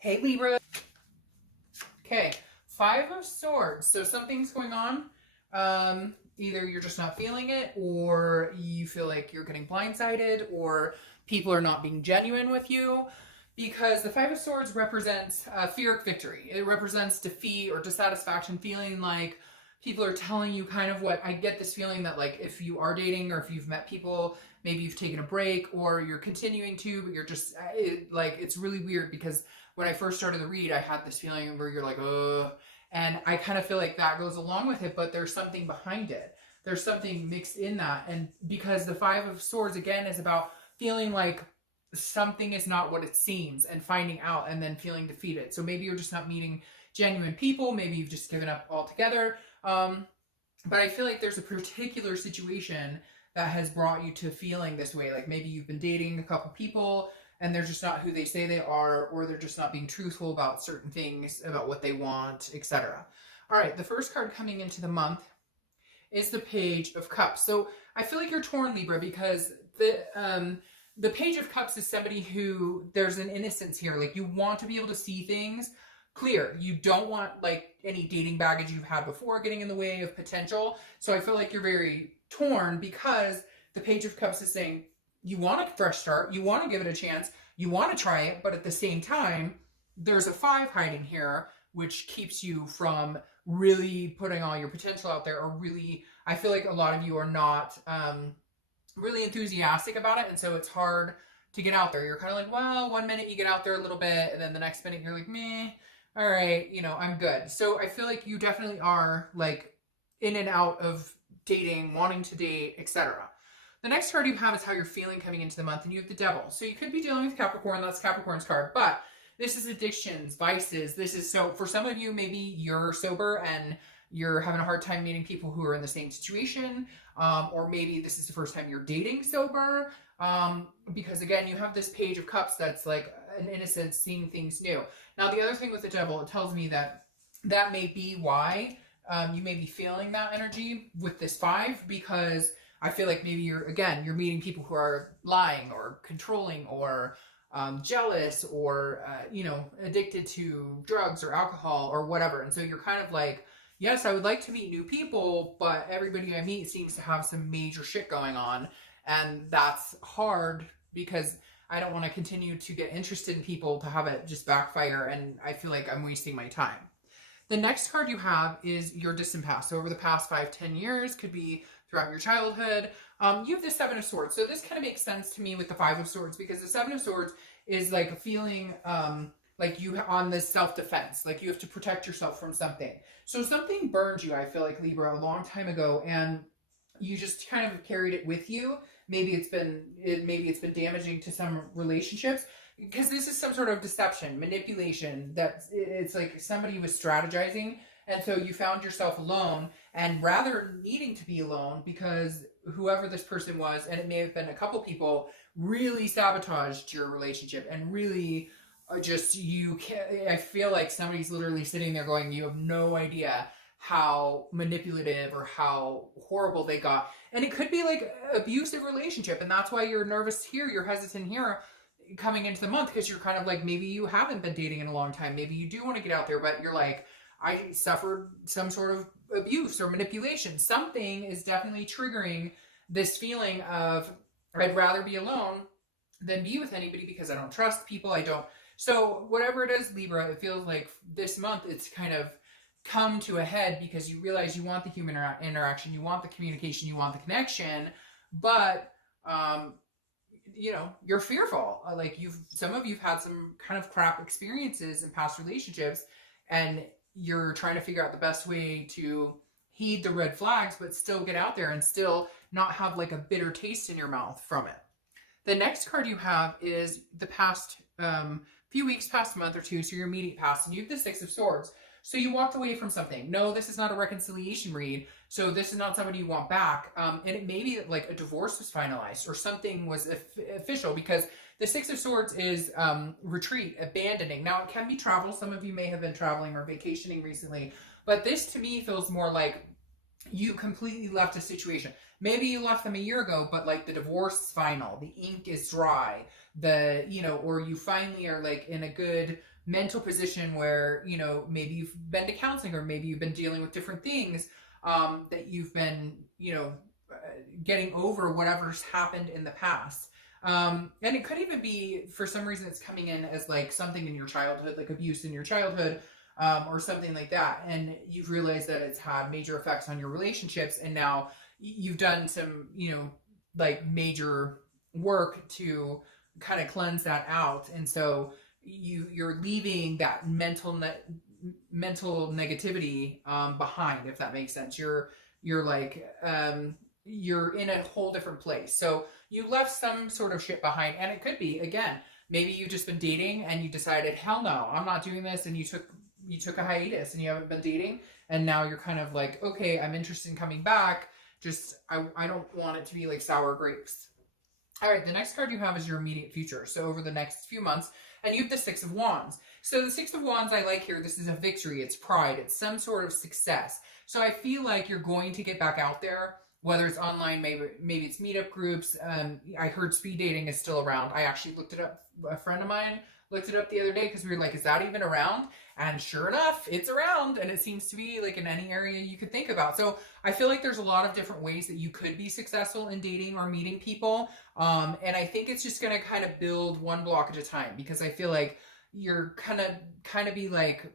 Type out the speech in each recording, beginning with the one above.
Hey Libra. Okay, Five of Swords. So something's going on. Either you're just not feeling it, or you feel like you're getting blindsided, or people are not being genuine with you. Because the Five of Swords represents Pyrrhic victory. It represents defeat or dissatisfaction, feeling like people are telling you kind of what I get this feeling that, like, if you are dating or if you've met people, maybe you've taken a break or you're continuing to, but you're just it's really weird because when I first started the read, I had this feeling where you're like, oh, and I kind of feel like that goes along with it, but there's something behind it. There's something mixed in that. And because the Five of Swords, again, is about feeling like something is not what it seems and finding out and then feeling defeated. So maybe you're just not meeting genuine people. Maybe you've just given up altogether. But I feel like there's a particular situation that has brought you to feeling this way. Like maybe you've been dating a couple people and they're just not who they say they are, or they're just not being truthful about certain things, about what they want, etc. All right, the first card coming into the month is the Page of Cups. So I feel like you're torn, Libra, because the Page of Cups is somebody who, there's an innocence here. Like you want to be able to see things clear. You don't want like any dating baggage you've had before getting in the way of potential. So I feel like you're very torn because the Page of Cups is saying you want a fresh start, you want to give it a chance, you want to try it, but at the same time, there's a 5 hiding here, which keeps you from really putting all your potential out there, or really, I feel like a lot of you are not really enthusiastic about it, and so it's hard to get out there. You're kind of like, well, one minute you get out there a little bit, and then the next minute you're like, meh, all right, you know, I'm good. So I feel like you definitely are like in and out of dating, wanting to date, etc. The next card you have is how you're feeling coming into the month, and you have the Devil. So you could be dealing with Capricorn, that's Capricorn's card, but this is addictions, vices. This is, so for some of you, maybe you're sober and you're having a hard time meeting people who are in the same situation, or maybe this is the first time you're dating sober, because again, you have this Page of Cups that's like an innocence, seeing things new. Now, the other thing with the Devil, it tells me that that may be why you may be feeling that energy with this 5, because I feel like maybe you're meeting people who are lying or controlling or jealous or, addicted to drugs or alcohol or whatever. And so you're kind of like, yes, I would like to meet new people, but everybody I meet seems to have some major shit going on. And that's hard because I don't want to continue to get interested in people to have it just backfire. And I feel like I'm wasting my time. The next card you have is your distant past. So over the past 5-10 years, could be throughout your childhood. You have the Seven of Swords. So this kind of makes sense to me with the Five of Swords, because the Seven of Swords is like a feeling like you on this self-defense, like you have to protect yourself from something. So something burned you, I feel like, Libra, a long time ago, and you just kind of carried it with you. Maybe it's been damaging to some relationships, because this is some sort of deception, manipulation, that it's like somebody was strategizing, and so you found yourself alone, and rather needing to be alone because whoever this person was, and it may have been a couple people, really sabotaged your relationship and really I feel like somebody's literally sitting there going, you have no idea how manipulative or how horrible they got. And it could be like abusive relationship, and that's why you're nervous here, you're hesitant here coming into the month, because you're kind of like, maybe you haven't been dating in a long time, maybe you do want to get out there, but you're like, I suffered some sort of abuse or manipulation. Something is definitely triggering this feeling of, I'd rather be alone than be with anybody because I don't trust people. So whatever it is, Libra, it feels like this month it's kind of come to a head because you realize you want the human interaction, you want the communication, you want the connection, but you're fearful. Like some of you've had some kind of crap experiences in past relationships, and you're trying to figure out the best way to heed the red flags, but still get out there and still not have like a bitter taste in your mouth from it. The next card you have is the past few weeks, past month or two, so your immediate past, and you have the Six of Swords. So you walked away from something. No, this is not a reconciliation read. So this is not somebody you want back. And it may be that like a divorce was finalized or something was official, because the Six of Swords is retreat, abandoning. Now it can be travel. Some of you may have been traveling or vacationing recently, but this to me feels more like you completely left a situation. Maybe you left them a year ago, but like the divorce is final, the ink is dry, or you finally are like in a good mental position where, maybe you've been to counseling, or maybe you've been dealing with different things, that you've been, getting over whatever's happened in the past. And it could even be, for some reason, it's coming in as like something in your childhood, like abuse in your childhood, or something like that. And you've realized that it's had major effects on your relationships. And now you've done some, like major work to kind of cleanse that out. And so you're leaving that mental negativity behind, if that makes sense. You're like, you're in a whole different place. So you left some sort of shit behind. And it could be, again, maybe you've just been dating and you decided, hell no, I'm not doing this. And you took a hiatus and you haven't been dating. And now you're kind of like, okay, I'm interested in coming back. Just, I don't want it to be like sour grapes. All right, the next card you have is your immediate future. So over the next few months, and you have the Six of Wands. So the Six of Wands I like here, this is a victory, it's pride, it's some sort of success. So I feel like you're going to get back out there, whether it's online, maybe it's meetup groups. I heard speed dating is still around. I actually looked it up. A friend of mine looked it up the other day because we were like, is that even around? And sure enough, it's around, and it seems to be like in any area you could think about. So I feel like there's a lot of different ways that you could be successful in dating or meeting people. And I think it's just going to kind of build one block at a time, because I feel like you're kind of be like,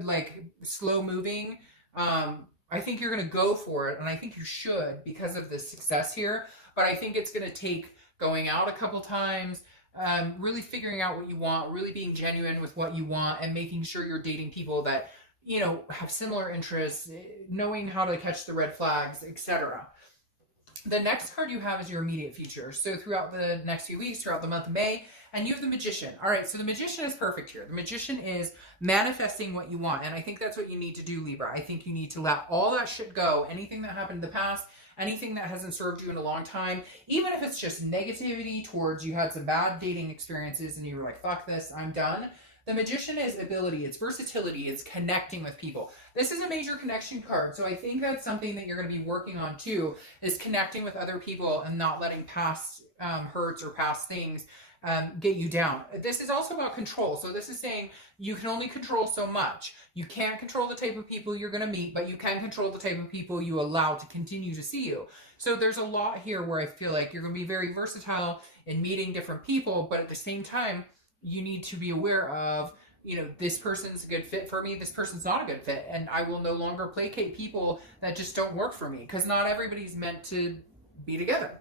like slow moving. I think you're going to go for it, and I think you should because of the success here. But I think it's going to take going out a couple times, really figuring out what you want, really being genuine with what you want, and making sure you're dating people that, have similar interests, knowing how to catch the red flags, etc. The next card you have is your immediate future. So throughout the next few weeks, throughout the month of May, and you have the Magician. All right, so the Magician is perfect here. The Magician is manifesting what you want, and I think that's what you need to do, Libra. I think you need to let all that shit go, anything that happened in the past, anything that hasn't served you in a long time, even if it's just negativity towards you had some bad dating experiences and you were like, fuck this, I'm done. The Magician is ability, it's versatility, it's connecting with people. This is a major connection card, so I think that's something that you're going to be working on too, is connecting with other people and not letting past hurts or past things get you down. This is also about control. So this is saying you can only control so much. You can't control the type of people you're going to meet, but you can control the type of people you allow to continue to see you. So there's a lot here where I feel like you're going to be very versatile in meeting different people, but at the same time, you need to be aware of, this person's a good fit for me, this person's not a good fit, and I will no longer placate people that just don't work for me, because not everybody's meant to be together.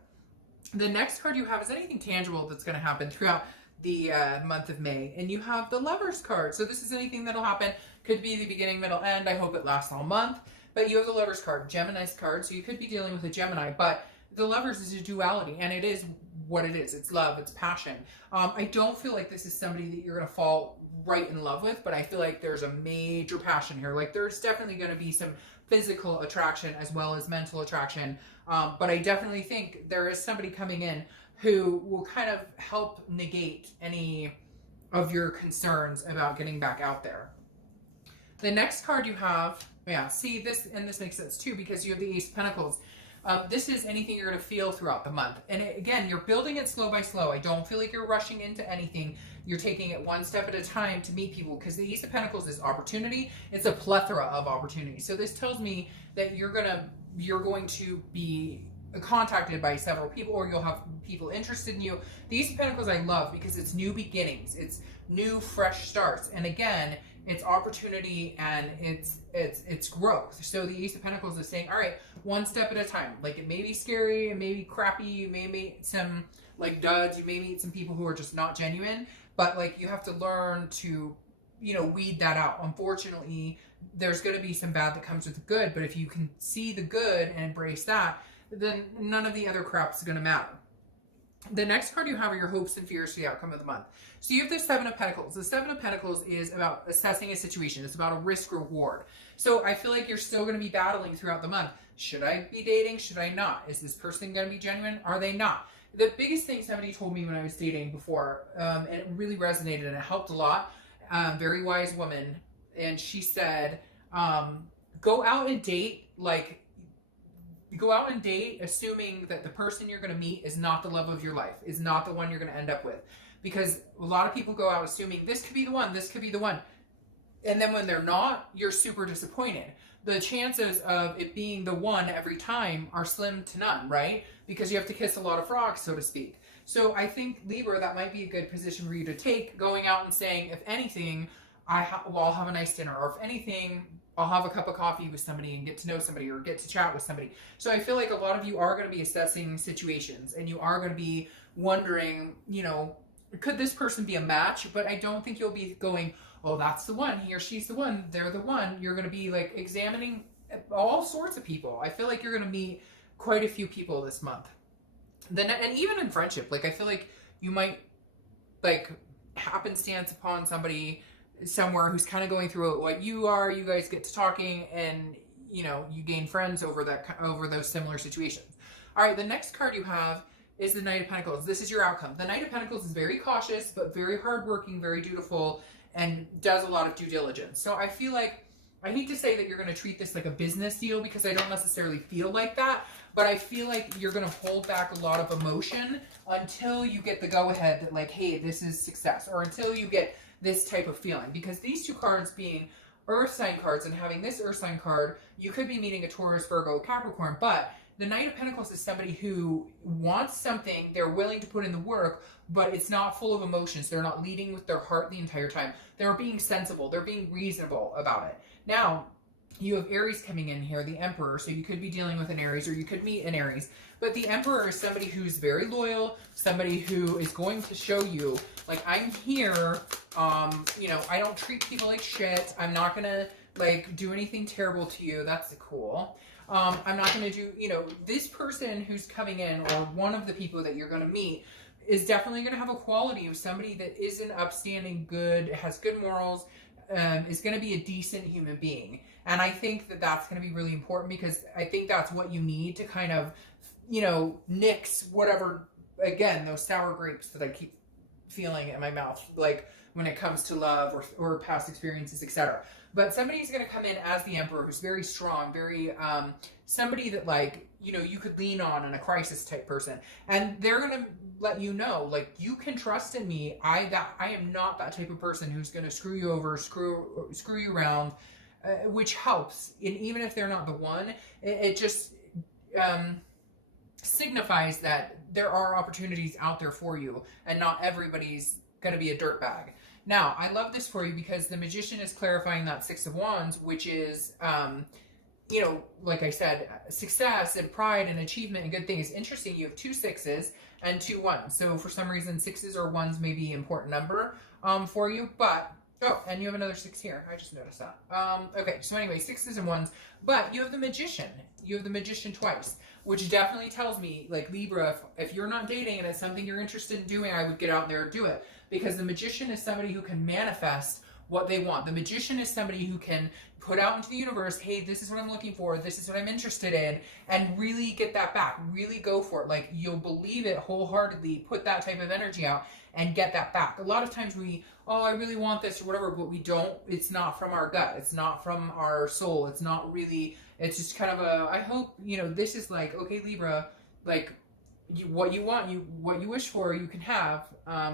The next card you have is anything tangible that's going to happen throughout the month of May, and you have the Lovers card. So this is anything that'll happen, could be the beginning, middle, end. I hope it lasts all month, but you have the Lovers card, Gemini's card, so you could be dealing with a Gemini, but the Lovers is a duality, and it is what it is. It's love, it's passion. I don't feel like this is somebody that you're going to fall right in love with, but I feel like there's a major passion here. Like there's definitely going to be some physical attraction as well as mental attraction. But I definitely think there is somebody coming in who will kind of help negate any of your concerns about getting back out there. The next card you have, see this, and this makes sense too, because you have the Ace of Pentacles. This is anything you're going to feel throughout the month. And again, you're building it slow by slow. I don't feel like you're rushing into anything. You're taking it one step at a time to meet people, because the Ace of Pentacles is opportunity. It's a plethora of opportunity. So this tells me that you're going to be contacted by several people, or you'll have people interested in you. The Ace of Pentacles I love because it's new beginnings. It's new, fresh starts. And again, it's opportunity and it's growth. So the Ace of Pentacles is saying, all right, one step at a time. Like it may be scary, it may be crappy, you may meet some like duds, you may meet some people who are just not genuine, but like you have to learn to, weed that out. Unfortunately, there's going to be some bad that comes with the good, but if you can see the good and embrace that, then none of the other crap is going to matter. The next card you have are your hopes and fears for the outcome of the month. So you have the Seven of Pentacles. The Seven of Pentacles is about assessing a situation. It's about a risk reward. So I feel like you're still going to be battling throughout the month. Should I be dating? Should I not? Is this person going to be genuine? Are they not? The biggest thing somebody told me when I was dating before, and it really resonated and it helped a lot, very wise woman, and she said, go out and date like go out and date assuming that the person you're going to meet is not the love of your life, is not the one you're going to end up with. Because a lot of people go out assuming this could be the one, this could be the one. And then when they're not, you're super disappointed. The chances of it being the one every time are slim to none, right? Because you have to kiss a lot of frogs, so to speak. So I think, Libra, that might be a good position for you to take, going out and saying, if anything, I'll have a nice dinner, or if anything, I'll have a cup of coffee with somebody and get to know somebody or get to chat with somebody. So I feel like a lot of you are going to be assessing situations, and you are going to be wondering, you know, could this person be a match? But I don't think you'll be going, oh, that's the one, he or she's the one, they're the one. You're going to be like examining all sorts of people. I feel like you're going to meet quite a few people this month. Then, and even in friendship, like I feel like you might like happenstance upon somebody somewhere who's kind of going through what you are. You guys get to talking, and you know, you gain friends over those similar situations. All right, the next card you have is the Knight of Pentacles. This is your outcome. The Knight of Pentacles is very cautious, but very hardworking, very dutiful, and does a lot of due diligence. So I feel like, I hate to say that you're going to treat this like a business deal, because I don't necessarily feel like that, but I feel like you're going to hold back a lot of emotion until you get the go-ahead that like, hey, this is success, or until you get this type of feeling. Because these two cards being earth sign cards, and having this earth sign card, you could be meeting a Taurus, Virgo, Capricorn, but the Knight of Pentacles is somebody who wants something, they're willing to put in the work, but it's not full of emotions. They're not leading with their heart the entire time. They're being sensible. They're being reasonable about it. Now, you have Aries coming in here, the Emperor, so you could be dealing with an Aries, or you could meet an Aries. But the Emperor is somebody who's very loyal, somebody who is going to show you, like, I'm here, you know, I don't treat people like shit. I'm not going to, like, do anything terrible to you. That's cool. I'm not going to do, you know, this person who's coming in, or one of the people that you're going to meet, is definitely going to have a quality of somebody that is an upstanding, good, has good morals, is going to be a decent human being. And I think that that's going to be really important, because I think that's what you need to kind of, you know, nix whatever, again, those sour grapes that I keep feeling in my mouth, like when it comes to love or past experiences, etc. But somebody's going to come in as the Emperor, who's very strong, very, somebody that, like, you know, you could lean on, and a crisis type person. And they're going to let you know, like, you can trust in me. I am not that type of person who's going to screw you over, screw you around, which helps. And even if they're not the one, it just signifies that there are opportunities out there for you, and not everybody's going to be a dirtbag. Now, I love this for you because the Magician is clarifying that Six of Wands, which is, you know, like I said, success and pride and achievement and good things. Interesting, you have 2 6s and 2 1s. So for some reason, 6s or 1s may be an important number for you. But, oh, and you have another 6 here. I just noticed that. Okay, so anyway, 6s and 1s. But you have the Magician. You have the Magician twice, which definitely tells me, like, Libra, if you're not dating and it's something you're interested in doing, I would get out there and do it. Because the Magician is somebody who can manifest what they want. The Magician is somebody who can put out into the universe, hey, this is what I'm looking for, this is what I'm interested in, and really get that back, really go for it. Like, you'll believe it wholeheartedly, put that type of energy out, and get that back. A lot of times oh, I really want this or whatever, but we don't, it's not from our gut, it's not from our soul, it's not really, it's just kind of I hope, you know, this is like, okay, Libra, like, what you want, what you wish for, you can have,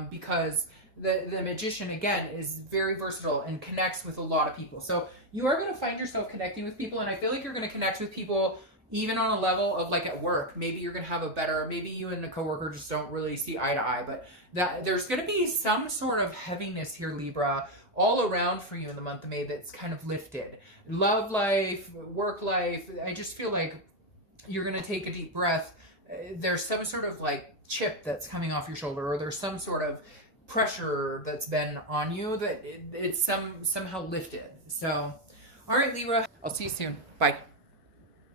because the Magician, again, is very versatile and connects with a lot of people. So you are going to find yourself connecting with people, and I feel like you're going to connect with people even on a level of, like, at work. Maybe you're going to have a better, maybe you and a coworker just don't really see eye to eye, but that there's going to be some sort of heaviness here, Libra, all around for you in the month of May that's kind of lifted. Love life, work life, I just feel like you're going to take a deep breath. There's some sort of, like, chip that's coming off your shoulder, or there's some sort of pressure that's been on you that it's somehow lifted. So, all right, Libra, I'll see you soon. Bye.